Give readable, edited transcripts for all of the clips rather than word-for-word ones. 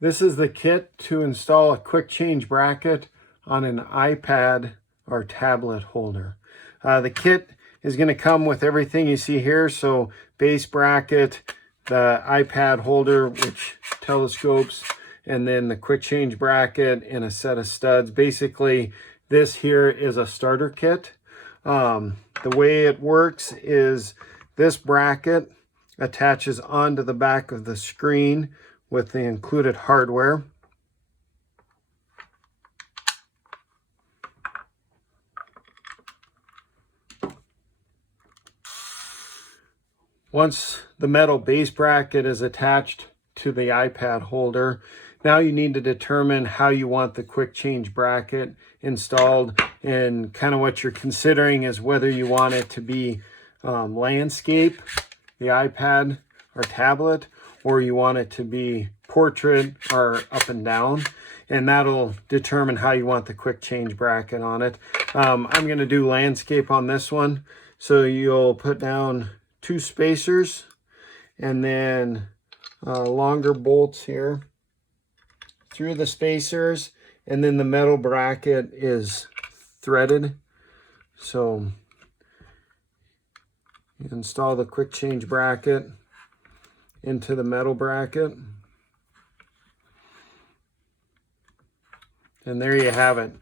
This is the kit to install a quick change bracket on an iPad or tablet holder. The kit is going to come with everything you see here. So base bracket, the iPad holder, which telescopes, and then the quick change bracket and a set of studs. Basically, this here is a starter kit. The way it works is this bracket attaches onto the back of the screen with the included hardware. Once the metal base bracket is attached to the iPad holder, now you need to determine how you want the quick change bracket installed, and kind of what you're considering is whether you want it to be landscape, the iPad or tablet, or you want it to be portrait or up and down, and that'll determine how you want the quick change bracket on it. I'm going to do landscape on this one, so you'll put down 2 spacers and then longer bolts here through the spacers, and then the metal bracket is threaded. So you install the quick change bracket into the metal bracket, and there you have it.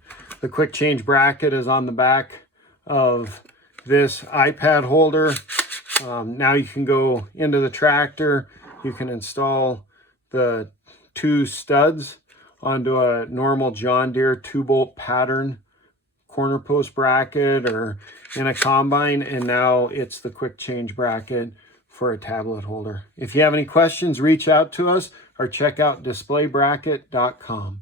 The quick change bracket is on the back of this iPad holder. Now you can go into the tractor, you can install the 2 studs onto a normal John Deere 2-bolt pattern corner post bracket or in a combine, and now it's the quick change bracket for a tablet holder. If you have any questions, reach out to us or check out displaybracket.com.